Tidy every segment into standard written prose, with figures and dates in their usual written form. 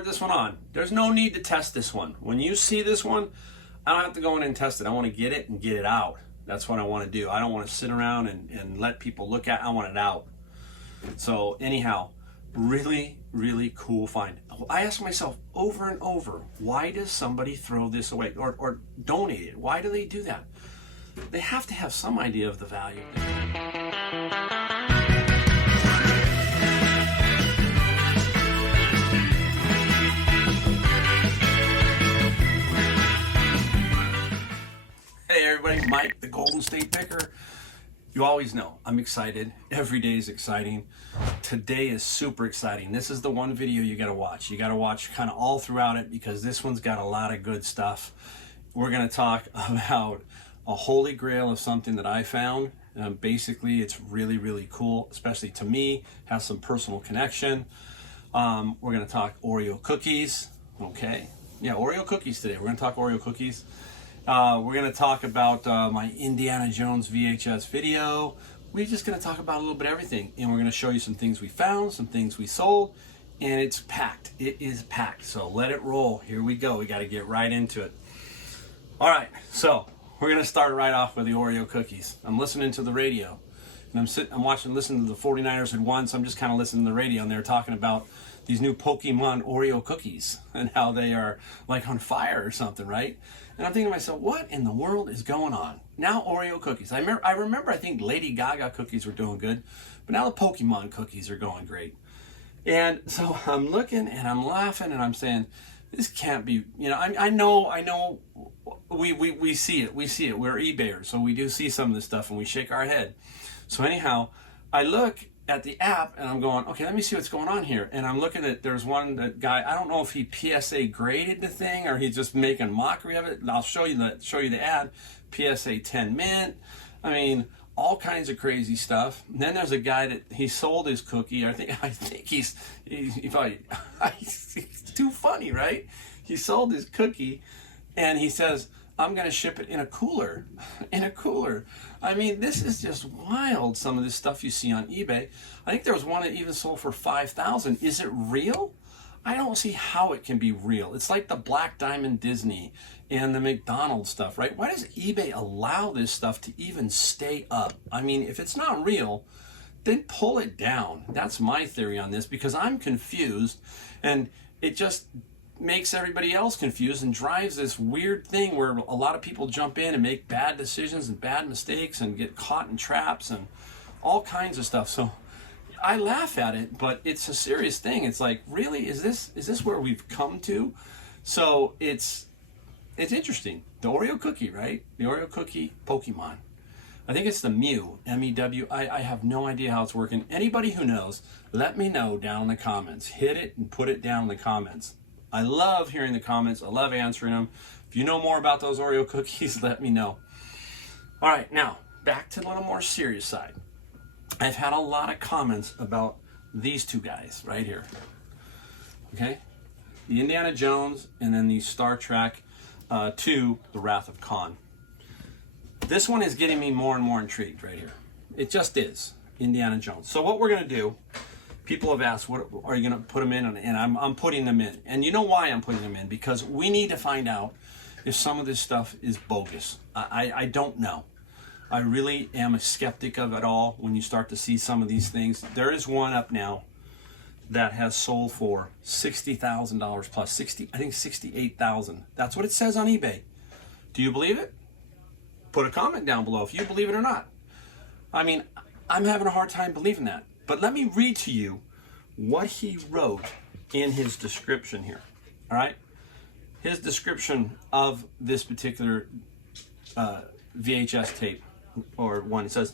powered this one on. There's no need to test this one. When you see this one, I don't have to go in and test it. I want to get it and get it out. That's what I want to do. I don't want to sit around and let people look at it. I want it out. So anyhow, really, really cool find. I ask myself over and over, why does somebody throw this away or donate it? Why do they do that? They have to have some idea of the value. Hey everybody, Mike, the Golden State Picker. You always know I'm excited. Every day is exciting. Today is super exciting. This is the one video you gotta watch. You gotta watch kind of all throughout it because this one's got a lot of good stuff. We're gonna talk about a holy grail of something that I found. Basically, it's really, really cool, especially to me, has some personal connection. We're gonna talk Oreo cookies, okay? Yeah, Oreo cookies today. We're gonna talk Oreo cookies. We're going to talk about my Indiana Jones VHS video. We're just going to talk about a little bit of everything. And we're going to show you some things we found, some things we sold. And it's packed. It is packed. So let it roll. Here we go. We got to get right into it. All right. So we're going to start right off with the Oreo cookies. I'm listening to the radio. And I'm listening to the 49ers had won. So I'm just kind of listening to the radio. And they're talking about these new Pokemon Oreo cookies and how they are like on fire or something, right? And I'm thinking to myself, what in the world is going on? Now Oreo cookies. I remember I think Lady Gaga cookies were doing good, but now the Pokemon cookies are going great. And so I'm looking and I'm laughing and I'm saying, this can't be, you know, I know we see it. We see it. We're eBayers, so we do see some of this stuff and we shake our head. So anyhow, I look at the app and I'm going, okay, let me see what's going on here. And I'm looking at, there's one guy, I don't know if he PSA graded the thing or he's just making mockery of it. I'll show you the ad. PSA 10 mint. I mean, all kinds of crazy stuff. And then there's a guy that he sold his cookie. I think he's probably, he's too funny, right? He sold his cookie and he says, I'm going to ship it in a cooler. In a cooler. I mean, this is just wild, some of this stuff you see on eBay. I think there was one that even sold for $5,000. Is it real? I don't see how it can be real. It's like the Black Diamond Disney and the McDonald's stuff, right? Why does eBay allow this stuff to even stay up? I mean, if it's not real, then pull it down. That's my theory on this because I'm confused and it just makes everybody else confused and drives this weird thing where a lot of people jump in and make bad decisions and bad mistakes and get caught in traps and all kinds of stuff. So I laugh at it, but it's a serious thing. It's like, really, is this where we've come to? So it's interesting. The Oreo cookie, right? The Oreo cookie Pokemon. I think it's the Mew, M-E-W. I have no idea how it's working. Anybody who knows, let me know down in the comments. Hit it and put it down in the comments. I love hearing the comments. I love answering them. If you know more about those Oreo cookies, let me know. All right, now back to the little more serious side. I've had a lot of comments about these two guys right here. Okay, the Indiana Jones and then the Star Trek 2, The Wrath of Khan. This one is getting me more and more intrigued right here. It just is, Indiana Jones. So what we're gonna do, people have asked, what are you going to put them in? And I'm putting them in. And you know why I'm putting them in? Because we need to find out if some of this stuff is bogus. I don't know. I really am a skeptic of it all when you start to see some of these things. There is one up now that has sold for $60,000 plus, I think $68,000. That's what it says on eBay. Do you believe it? Put a comment down below if you believe it or not. I mean, I'm having a hard time believing that. But let me read to you what he wrote in his description here, all right? His description of this particular VHS tape, or one, it says,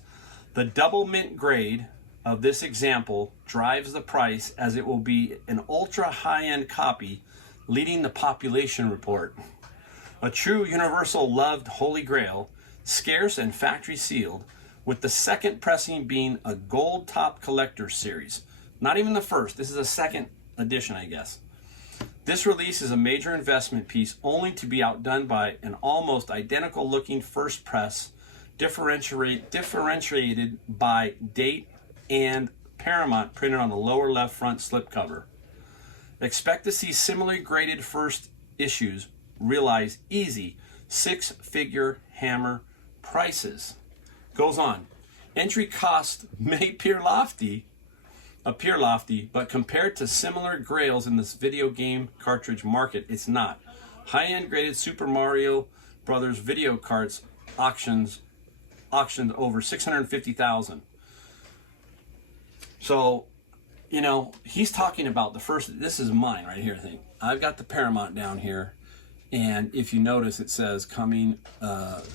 the double mint grade of this example drives the price as it will be an ultra high-end copy leading the population report. A true universal loved holy grail, scarce and factory sealed, with the second pressing being a gold top collector series. Not even the first, this is a second edition, I guess. This release is a major investment piece only to be outdone by an almost identical looking first press, differentiated by date and Paramount printed on the lower left front slipcover. Expect to see similarly graded first issues. Realize easy 6-figure hammer prices. Goes on. Entry cost may appear lofty, but compared to similar grails in this video game cartridge market, it's not. High-end graded Super Mario Brothers video carts auctioned over $650,000. So, you know, he's talking about the first. This is mine right here. I've got the Paramount down here, and if you notice, it says coming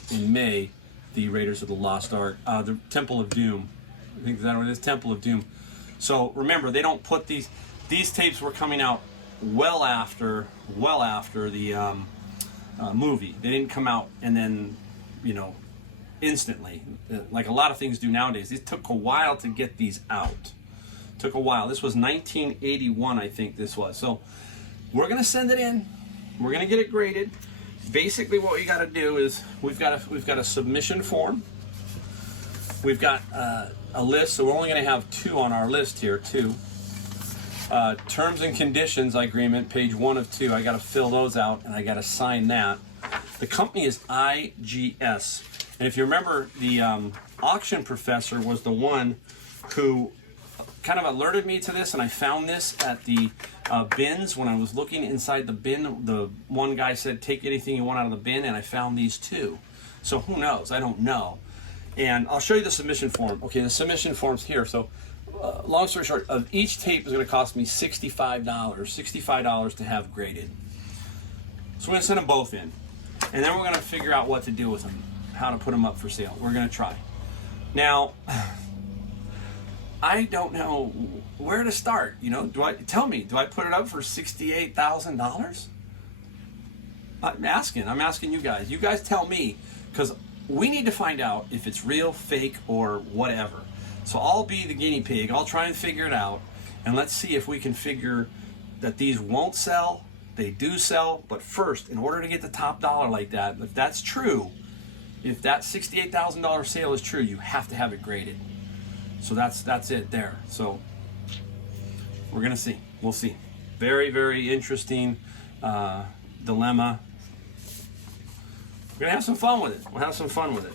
in May, the Raiders of the Lost Ark, the Temple of Doom. I think that's what it is, Temple of Doom. So remember, they don't put these tapes were coming out well after the movie. They didn't come out and then, you know, instantly, like a lot of things do nowadays. It took a while to get these out. Took a while. This was 1981, I think this was. So we're gonna send it in. We're gonna get it graded. Basically, what we got to do is we've got a submission form. We've got a list, so we're only going to have 2 on our list here. 2 terms and conditions agreement, page 1 of 2. I got to fill those out and I got to sign that. The company is IGS, and if you remember, the auction professor was the one who kind of alerted me to this, and I found this at the bins when I was looking inside the bin. The one guy said, take anything you want out of the bin, and I found these 2. So who knows? I don't know. And I'll show you the submission form. Okay, the submission form's here. So long story short, each tape is going to cost me $65 to have graded. So we're going to send them both in. And then we're going to figure out what to do with them, how to put them up for sale. We're going to try. Now, I don't know where to start. You know, do I put it up for $68,000? I'm asking you guys. You guys tell me, because we need to find out if it's real, fake, or whatever. So I'll be the guinea pig. I'll try and figure it out, and let's see if we can figure that these won't sell. They do sell, but first, in order to get the top dollar like that, if that's true, if that $68,000 sale is true, you have to have it graded. So that's it there. So we're gonna see. We'll see. Very, very interesting dilemma. We're gonna have some fun with it. We'll have some fun with it.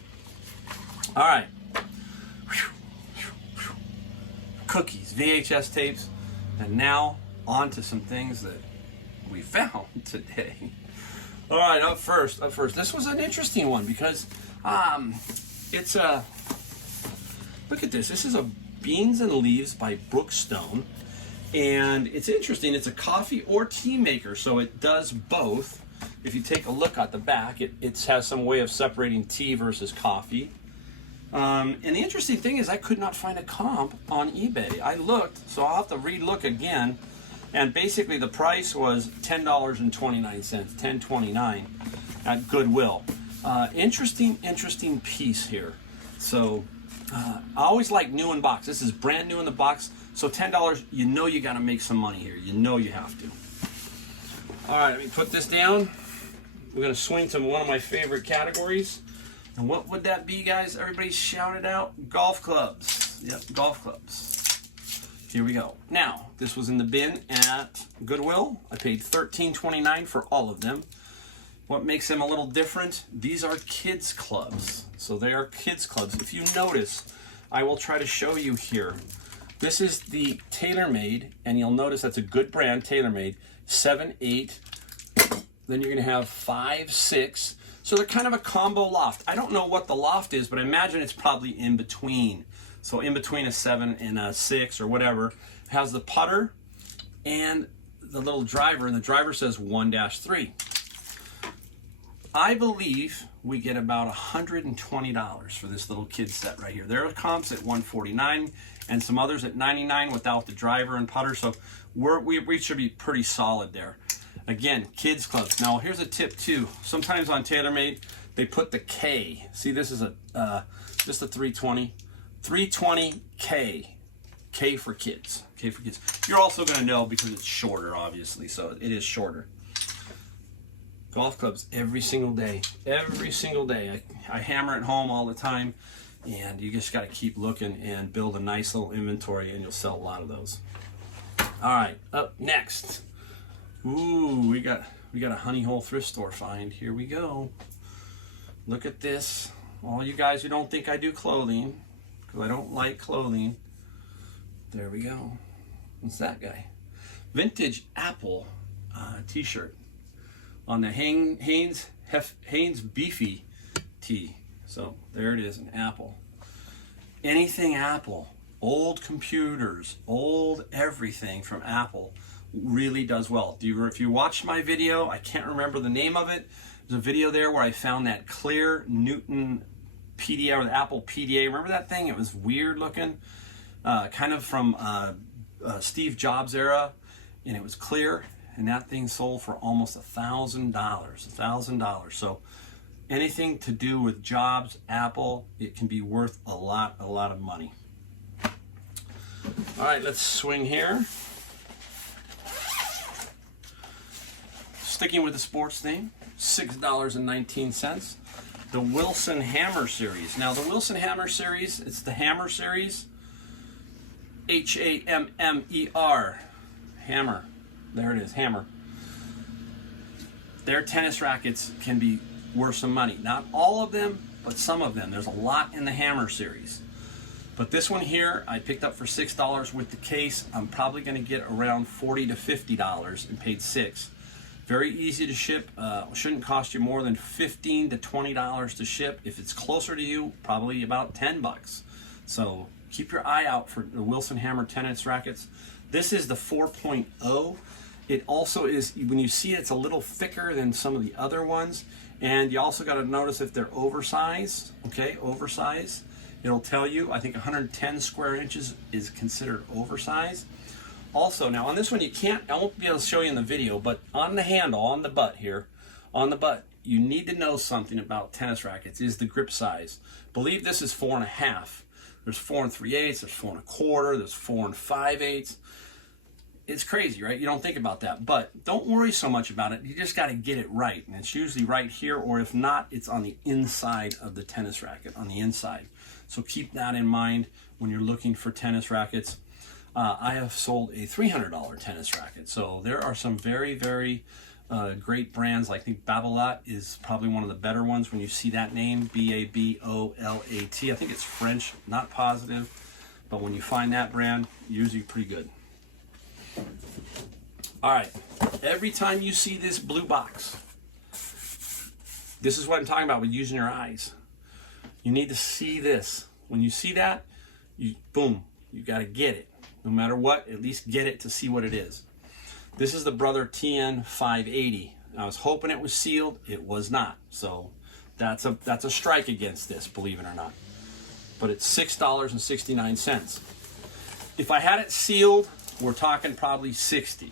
All right. Cookies, VHS tapes, and now on to some things that we found today. All right, up first. This was an interesting one because it's a. Look at this. This is a Beans and Leaves by Brookstone. And it's interesting. It's a coffee or tea maker, so it does both. If you take a look at the back, it has some way of separating tea versus coffee. And the interesting thing is I could not find a comp on eBay. I looked, so I'll have to re-look again. And basically the price was $10.29, $10.29 at Goodwill. Interesting piece here. So I always like new in box. This is brand new in the box. So $10, you know you got to make some money here. You know you have to. All right, let me put this down. We're going to swing to one of my favorite categories. And what would that be, guys? Everybody shout it out. Golf clubs. Yep, golf clubs. Here we go. Now, this was in the bin at Goodwill. I paid $13.29 for all of them. What makes them a little different? These are kids clubs. So they are kids clubs. If you notice, I will try to show you here. This is the TaylorMade, and you'll notice that's a good brand, TaylorMade. 7, 8. Then you're going to have 5, 6. So they're kind of a combo loft. I don't know what the loft is, but I imagine it's probably in between. So in between a 7 and a 6 or whatever. It has the putter and the little driver, and the driver says 1-3. I believe we get about $120 for this little kid set right here. There are comps at $149 and some others at $99 without the driver and putter. So we should be pretty solid there. Again, kids clubs. Now here's a tip too. Sometimes on TaylorMade they put the K. See, this is just a 320. 320K. K for kids. K for kids. You're also going to know because it's shorter, obviously. So it is shorter. Golf clubs every single day. Every single day. I hammer it home all the time. And you just got to keep looking and build a nice little inventory, and you'll sell a lot of those. All right, up next. Ooh, we got a honey hole thrift store find. Here we go. Look at this. All you guys who don't think I do clothing, because I don't like clothing. There we go. What's that guy? Vintage Apple t-shirt on the Hanes Beefy tee. So there it is, an Apple. Anything Apple, old computers, old everything from Apple really does well. If you watched my video, I can't remember the name of it. There's a video there where I found that clear Newton PDA, or the Apple PDA. Remember that thing? It was weird looking, kind of from Steve Jobs era, and it was clear, and that thing sold for almost $1,000. So anything to do with Jobs, Apple, it can be worth a lot of money. All right, let's swing here. Sticking with the sports theme, $6.19. The Wilson Hammer series. Now the Wilson Hammer series, it's the Hammer series. Hammer. Hammer. There it is, Hammer. Their tennis rackets can be worth some money. Not all of them, but some of them. There's a lot in the Hammer series. But this one here, I picked up for $6 with the case. I'm probably going to get around $40 to $50 and paid $6. Very easy to ship. Shouldn't cost you more than $15 to $20 to ship. If it's closer to you, probably about $10. So keep your eye out for the Wilson Hammer tennis rackets. This is the 4.0. It also is, when you see it, it's a little thicker than some of the other ones. And you also got to notice if they're oversized. Okay, oversized. It'll tell you, I think 110 square inches is considered oversized. Also, now on this one, I won't be able to show you in the video, but on the handle, on the butt here, on the butt, you need to know something about tennis rackets, is the grip size. I believe this is 4.5. There's 4 3/8, there's 4 1/4, there's 4 5/8. It's crazy, right? You don't think about that, but don't worry so much about it. You just got to get it right, and it's usually right here, or if not, it's on the inside of the tennis racket, on the inside. So keep that in mind when you're looking for tennis rackets. I have sold a $300 tennis racket. So there are some very, very great brands. I think Babolat is probably one of the better ones when you see that name, Babolat. I think it's French, not positive. But when you find that brand, usually pretty good. All right, every time you see this blue box, this is what I'm talking about with using your eyes. You need to see this. When you see that, boom, you got to get it. No matter what, at least get it to see what it is. This is the Brother TN 580. I was hoping it was sealed. It was not. So that's a strike against this, believe it or not. But it's $6.69. If I had it sealed, we're talking probably 60.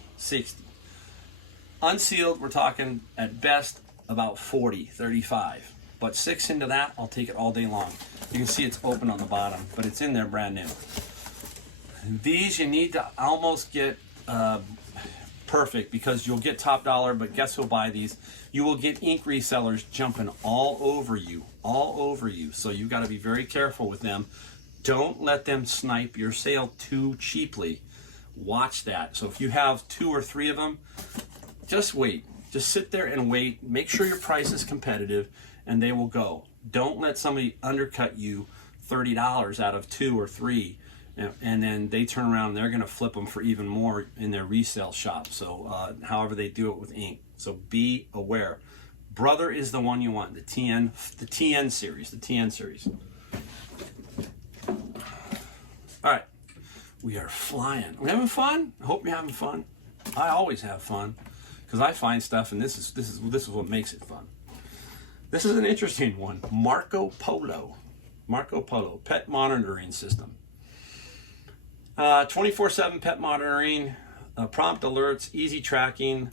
Unsealed, we're talking at best about 40, 35. But 6 into that, I'll take it all day long. You can see it's open on the bottom, but it's in there brand new. These you need to almost get perfect, because you'll get top dollar, but guess who'll buy these? You will get ink resellers jumping all over you. So you got to be very careful with them. Don't let them snipe your sale too cheaply. Watch that. So if you have 2 or 3 of them, just wait. Just sit there and wait. Make sure your price is competitive, and they will go. Don't let somebody undercut you $30 out of 2 or 3. And then they turn around and they're going to flip them for even more in their resale shop. So however they do it with ink. So be aware. Brother is the one you want, the TN series. All right, we are flying. Are we having fun? I hope you're having fun. I always have fun because I find stuff, and this is what makes it fun. This is an interesting one. Marco Polo pet monitoring system. 24/7 pet monitoring, prompt alerts, easy tracking.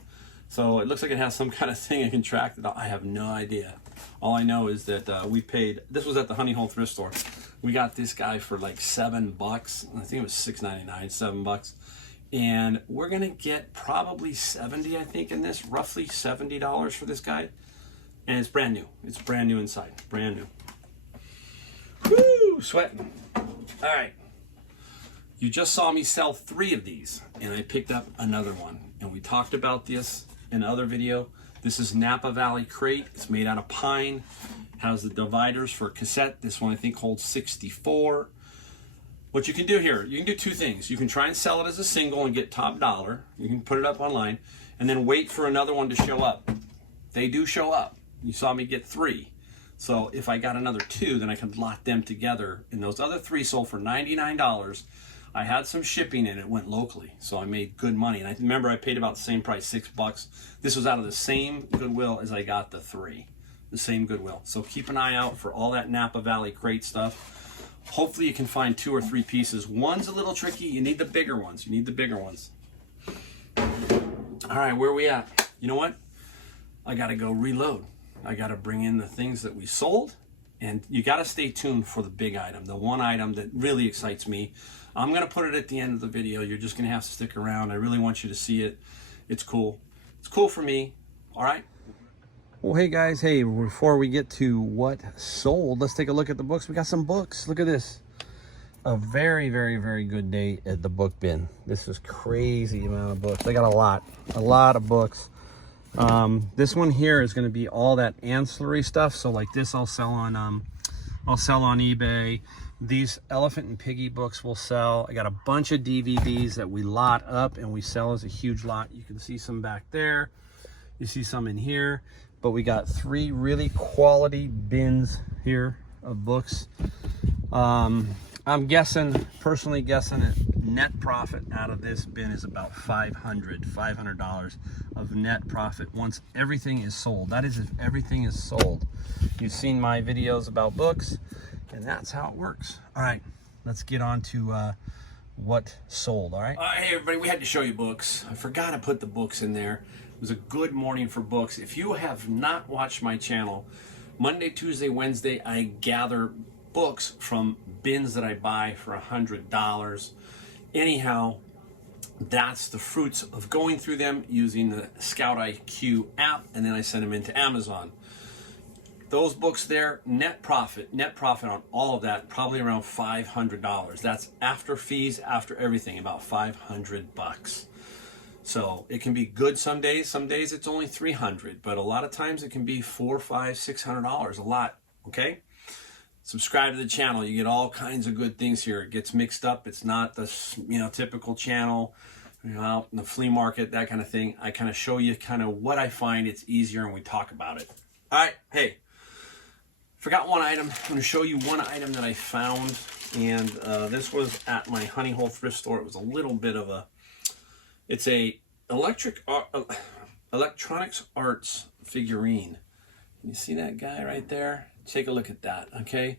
So it looks like it has some kind of thing it can track that I have no idea. All I know is that we paid, this was at the Honey Hole thrift store. We got this guy for like $7. I think it was $6.99, $7. And we're gonna get probably 70, I think, in this, roughly $70 for this guy. And it's brand new. It's brand new inside, brand new. Woo, sweating. All right. You just saw me sell 3 of these, and I picked up another one. and we talked about this in another video. This is Napa Valley crate. It's made out of pine, has the dividers for cassette. This one I think holds 64. What you can do here, you can do two things. You can try and sell it as a single and get top dollar. You can put it up online and then wait for another one to show up. They do show up. You saw me get 3. So if I got another 2, then I could lot them together. And those other 3 sold for $99. I had some shipping and it went locally. So I made good money. And I remember I paid about the same price, $6. This was out of the same Goodwill as I got the 3. The same Goodwill. So keep an eye out for all that Napa Valley crate stuff. Hopefully you can find 2 or 3 pieces. One's a little tricky. You need the bigger ones. You need the bigger ones. All right, where are we at? You know what? I got to go reload. I got to bring in the things that we sold, and you got to stay tuned for the big item, the one item that really excites me. I'm going to put it at the end of the video. You're just going to have to stick around. I really want you to see it. It's cool. It's cool for me. All right. Well, hey guys. Hey, before we get to what sold, let's take a look at the books. We got some books. Look at this. A very, very, very good day at the book bin. This is crazy amount of books. They got a lot of books. This one here is going to be all that ancillary stuff. So like this, I'll sell on eBay. These Elephant and Piggy books will sell. I got a bunch of DVDs that we lot up and we sell as a huge lot. You can see some back there. You see some in here. But we got 3 really quality bins here of books. I'm guessing, personally guessing it, net profit out of this bin is about $500 of net profit once everything is sold. That is if everything is sold. You've seen my videos about books, and that's how it works. All right, let's get on to what sold, all right? Hey everybody, we had to show you books. I forgot to put the books in there. It was a good morning for books. If you have not watched my channel, Monday, Tuesday, Wednesday, I gather books from bins that I buy for $100. Anyhow, that's the fruits of going through them using the Scout IQ app, and then I send them into Amazon. Those books there, net profit on all of that, probably around $500. That's after fees, after everything, about $500. So it can be good some days it's only $300, but a lot of times it can be $400, $500, $600, a lot, okay? Subscribe to the channel. You get all kinds of good things here. It gets mixed up. It's not the typical channel, out in the flea market, that kind of thing. I kind of show you kind of what I find. It's easier and we talk about it. All right. Hey, forgot one item. I'm going to show you one item that I found, and this was at my Honey Hole thrift store. It was a little bit of a, it's a electronics arts figurine. Can you see that guy right there? Take a look at that, okay?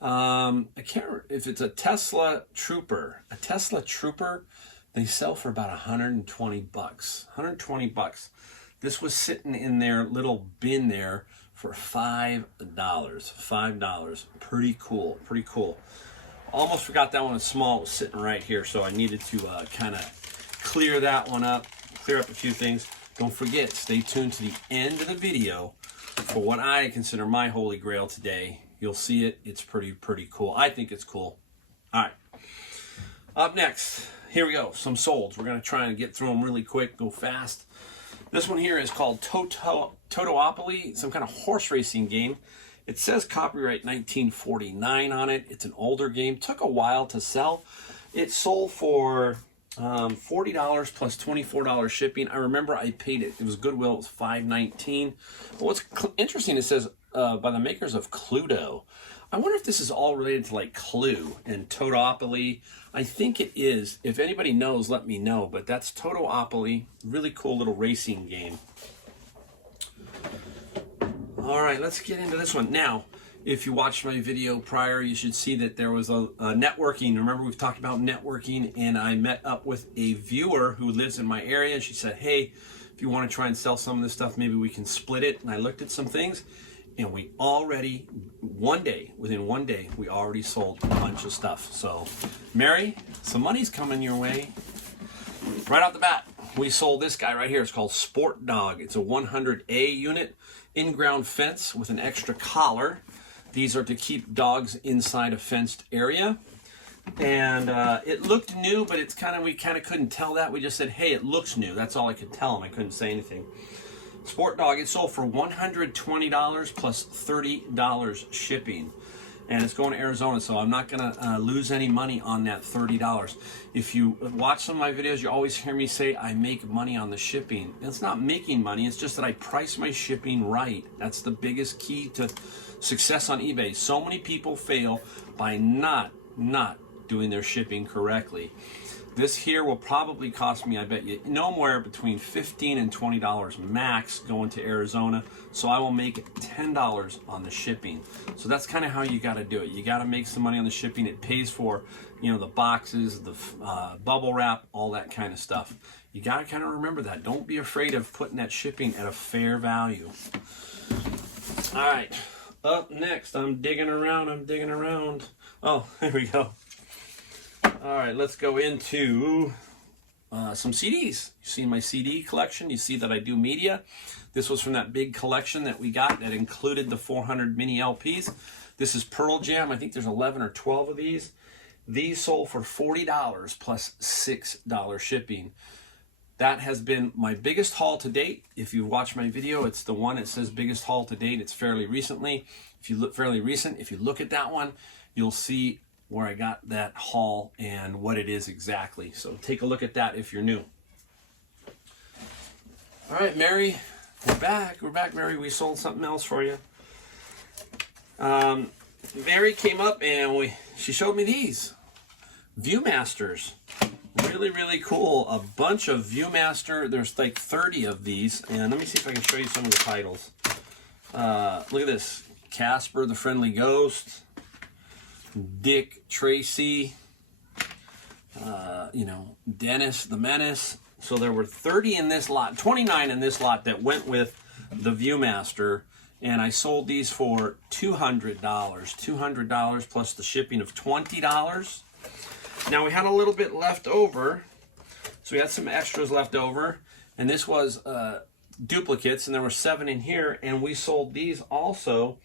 I can't remember if it's a Tesla Trooper. A Tesla Trooper, they sell for about $120. $120. This was sitting in their little bin there for $5. $5. Pretty cool, pretty cool. Almost forgot that one was small. It was sitting right here, so I needed to kind of clear that one up, clear up a few things. Don't forget, stay tuned to the end of the video for what I consider my holy grail today. You'll see it. It's pretty cool. I think it's cool. All right. Up next, here we go. Some solds. We're going to try and get through them really quick, go fast. This one here is called Totopoly, some kind of horse racing game. It says copyright 1949 on it. It's an older game. Took a while to sell. It sold for $40 plus $24 shipping. I remember I paid it. It was Goodwill. It was $5.19. But what's interesting, it says by the makers of Cluedo. I wonder if this is all related to like Clue and Totopoly. I think it is. If anybody knows, let me know. But that's Totopoly. Really cool little racing game. All right, let's get into this one. Now, if you watched my video prior, you should see that there was a networking. Remember, we've talked about networking, and I met up with a viewer who lives in my area. She said, hey, if you want to try and sell some of this stuff, maybe we can split it. And I looked at some things, and we already, within one day, we already sold a bunch of stuff. So, Mary, some money's coming your way. Right off the bat, we sold this guy right here. It's called Sport Dog. It's a 100A unit, in-ground fence with an extra collar. These are to keep dogs inside a fenced area. And it looked new, but we kind of couldn't tell that. We just said, hey, it looks new. That's all I could tell them. I couldn't say anything. Sport Dog, it sold for $120 plus $30 shipping. And it's going to Arizona, so I'm not going to lose any money on that $30. If you watch some of my videos, you always hear me say I make money on the shipping. It's not making money, it's just that I price my shipping right. That's the biggest key to success on eBay. So many people fail by not doing their shipping correctly. This here will probably cost me, I bet you, nowhere between $15 and $20 max going to Arizona. So I will make $10 on the shipping. So that's kind of how you got to do it. You got to make some money on the shipping. It pays for, you know, the boxes, the bubble wrap, all that kind of stuff. You got to kind of remember that. Don't be afraid of putting that shipping at a fair value. All right, up next, I'm digging around. Oh, there we go. All right, let's go into some CDs. You've seen my CD collection. You see that I do media. This was from that big collection that we got that included the 400 mini LPs. This is Pearl Jam. I think there's 11 or 12 of these. These sold for $40 plus $6 shipping. That has been my biggest haul to date. If you watch my video, it's the one that says biggest haul to date. It's fairly recently. If you look at that one, you'll see where I got that haul and what it is exactly. So take a look at that if you're new. All right, Mary, we're back. We're back, Mary. We sold something else for you. Mary came up and she showed me these Viewmasters. Really, really cool. A bunch of Viewmaster. There's like 30 of these. And let me see if I can show you some of the titles. Look at this. Casper the Friendly Ghost. Dick Tracy, Dennis the Menace. So there were 30 in this lot, 29 in this lot that went with the Viewmaster, and I sold these for $200. $200 plus the shipping of $20. Now we had a little bit left over, so we had some extras left over, and this was duplicates, and there were 7 in here, and we sold these also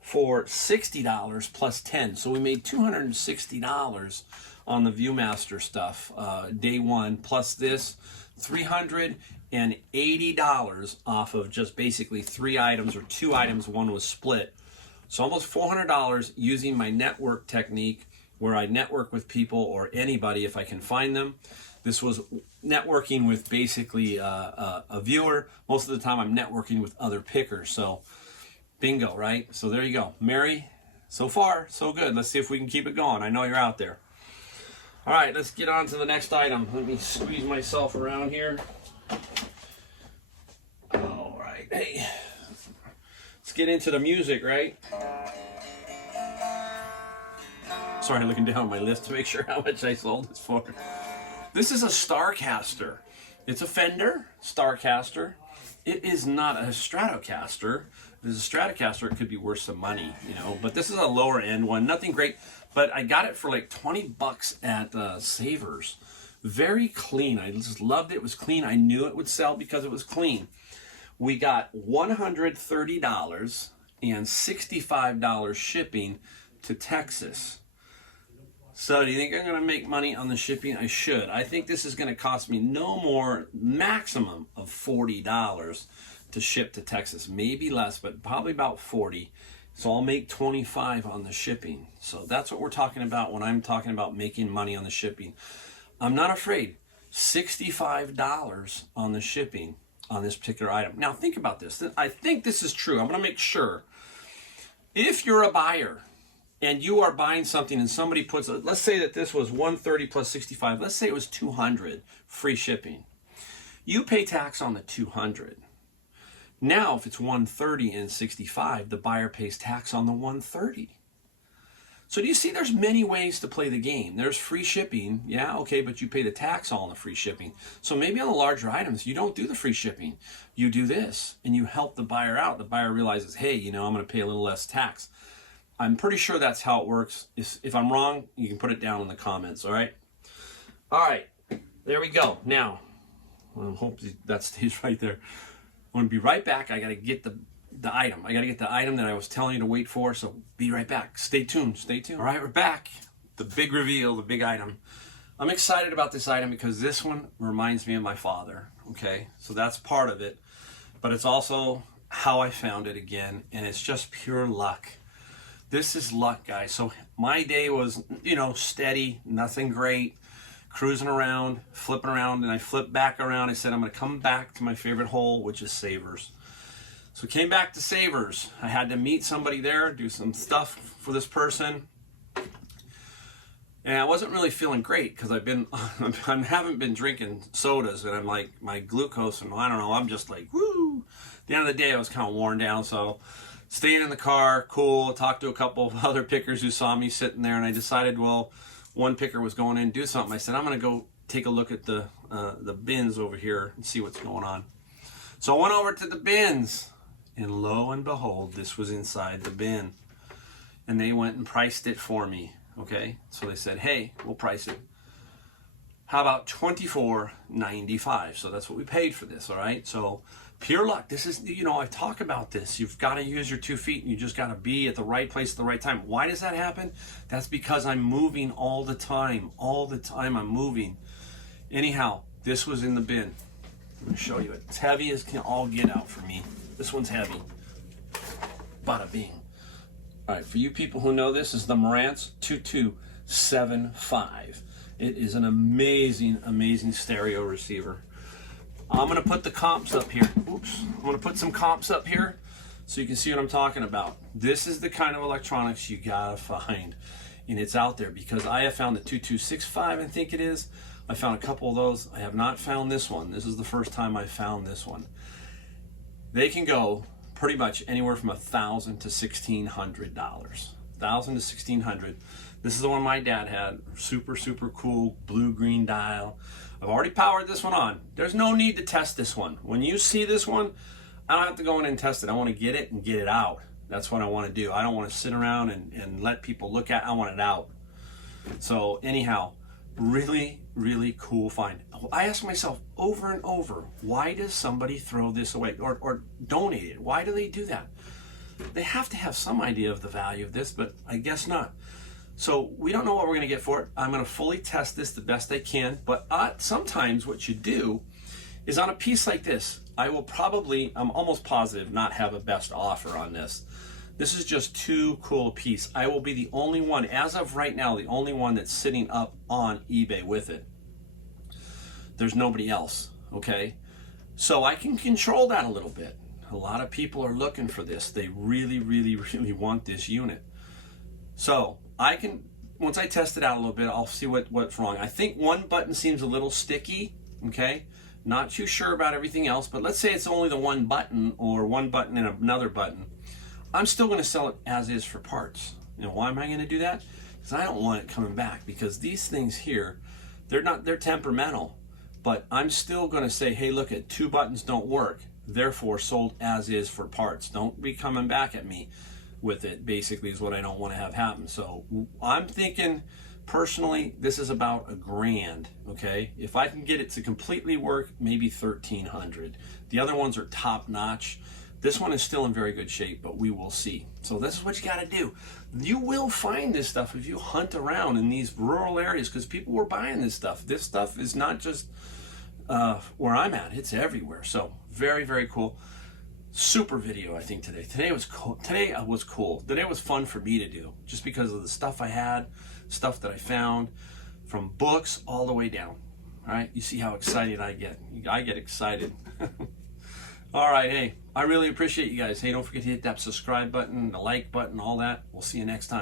for $60 plus 10. So we made $260 on the Viewmaster stuff day one, plus this $380 off of just basically 3 items or 2 items. One was split. So almost $400 using my network technique, where I network with people or anybody if I can find them. This was networking with basically a viewer. Most of the time I'm networking with other pickers. So bingo, right? So there you go. Mary, so far, so good. Let's see if we can keep it going. I know you're out there. All right, let's get on to the next item. Let me squeeze myself around here. All right, hey. Let's get into the music, right? Sorry, looking down my list to make sure how much I sold this for. This is a Starcaster. It's a Fender Starcaster. It is not a Stratocaster. If it's a Stratocaster, it could be worth some money, but this is a lower end one. Nothing great, but I got it for like 20 bucks at Savers. Very clean. I just loved it. It was clean. I knew it would sell because it was clean. We got $130 and $65 shipping to Texas. So do you think I'm going to make money on the shipping? I should. I think this is going to cost me no more, maximum of $40 to ship to Texas. Maybe less, but probably about 40. So I'll make 25 on the shipping. So that's what we're talking about when I'm talking about making money on the shipping. I'm not afraid. $65 on the shipping on this particular item. Now think about this. I think this is true. I'm going to make sure. If you're a buyer and you are buying something and somebody puts, let's say that this was $130 plus 65. Let's say it was $200 free shipping. You pay tax on the $200. Now, if it's $130 and 65, the buyer pays tax on the $130. So do you see there's many ways to play the game? There's free shipping. Yeah, okay, but you pay the tax on the free shipping. So maybe on the larger items, you don't do the free shipping. You do this, and you help the buyer out. The buyer realizes, hey, I'm going to pay a little less tax. I'm pretty sure that's how it works. If I'm wrong, you can put it down in the comments, all right? All right, there we go. Now, I hope that stays right there. I'm going to be right back. I got to get the item. I got to get the item that I was telling you to wait for, so be right back. Stay tuned. Stay tuned. All right, we're back. the big reveal, the big item. I'm excited about this item because this one reminds me of my father, okay? So that's part of it, but it's also how I found it again, and it's just pure luck. This is luck, guys. So my day was, you know, steady, nothing great, cruising around, flipping around, and I flipped back around. I said, I'm gonna come back to my favorite hole, which is Savers. So came back to Savers. I had to meet somebody there, do some stuff for this person. And I wasn't really feeling great because I haven't been drinking sodas, and I'm like, my glucose, and I don't know, I'm just like, woo. At the end of the day, I was kind of worn down, so staying in the car, cool, talked to a couple of other pickers who saw me sitting there, and I decided, well, one picker was going in and do something. I said, I'm gonna go take a look at the bins over here and see what's going on. So I went over to the bins, and lo and behold, this was inside the bin. And they went and priced it for me. Okay, so they said, hey, we'll price it. How about $24.95? So that's what we paid for this, all right? So pure luck. This is, you know, I talk about this. You've got to use your 2 feet, and you just got to be at the right place at the right time. Why does that happen? That's because I'm moving all the time. All the time I'm moving. Anyhow, this was in the bin. I'm going to show you it. It's heavy as can all get out for me. This one's heavy. Bada bing. All right, for you people who know, this is the Marantz 2275. It is an amazing, amazing stereo receiver. I'm gonna put the comps up here. Oops, I'm gonna put some comps up here so you can see what I'm talking about. This is the kind of electronics you gotta find, and it's out there because I have found the 2265, I think it is. I found a couple of those. I have not found this one. This is the first time I found this one. They can go pretty much anywhere from $1,000 to $1,600. $1,000 to $1,600. This is the one my dad had. Super, super cool blue-green dial. I've already powered this one on. There's no need to test this one. When you see this one, I don't have to go in and test it. I want to get it and get it out. That's what I want to do. I don't want to sit around and let people look at it. I want it out. So anyhow, really, really cool find. I ask myself over and over, why does somebody throw this away or donate it? Why do they do that? They have to have some idea of the value of this, but I guess not. So we don't know what we're going to get for it. I'm going to fully test this the best I can, but sometimes what you do is on a piece like this, I will probably, I'm almost positive, not have a best offer on this. This is just too cool a piece. I will be the only one, as of right now, the only one that's sitting up on eBay with it. There's nobody else, okay? So I can control that a little bit. A lot of people are looking for this. They really, really, really want this unit. So I can, once I test it out a little bit, I'll see what's wrong. I think one button seems a little sticky, okay? Not too sure about everything else, but let's say it's only the one button or one button and another button. I'm still going to sell it as is for parts. And why am I going to do that? Because I don't want it coming back, because these things here, they're temperamental. But I'm still going to say, hey, look, at 2 buttons don't work, therefore sold as is for parts. Don't be coming back at me with it, basically, is what I don't want to have happen. So I'm thinking, personally, this is about $1,000, okay? If I can get it to completely work, maybe $1,300. The other ones are top notch. This one is still in very good shape, but we will see. So this is what you got to do. You will find this stuff if you hunt around in these rural areas, because people were buying this stuff. This stuff is not just where I'm at. It's everywhere. So very, very cool. Super video, I think, today. Today was cool. Today was fun for me to do, just because of the stuff I had, stuff that I found, from books all the way down. All right, you see how excited I get. I get excited. All right, hey, I really appreciate you guys. Hey, don't forget to hit that subscribe button, the like button, all that. We'll see you next time.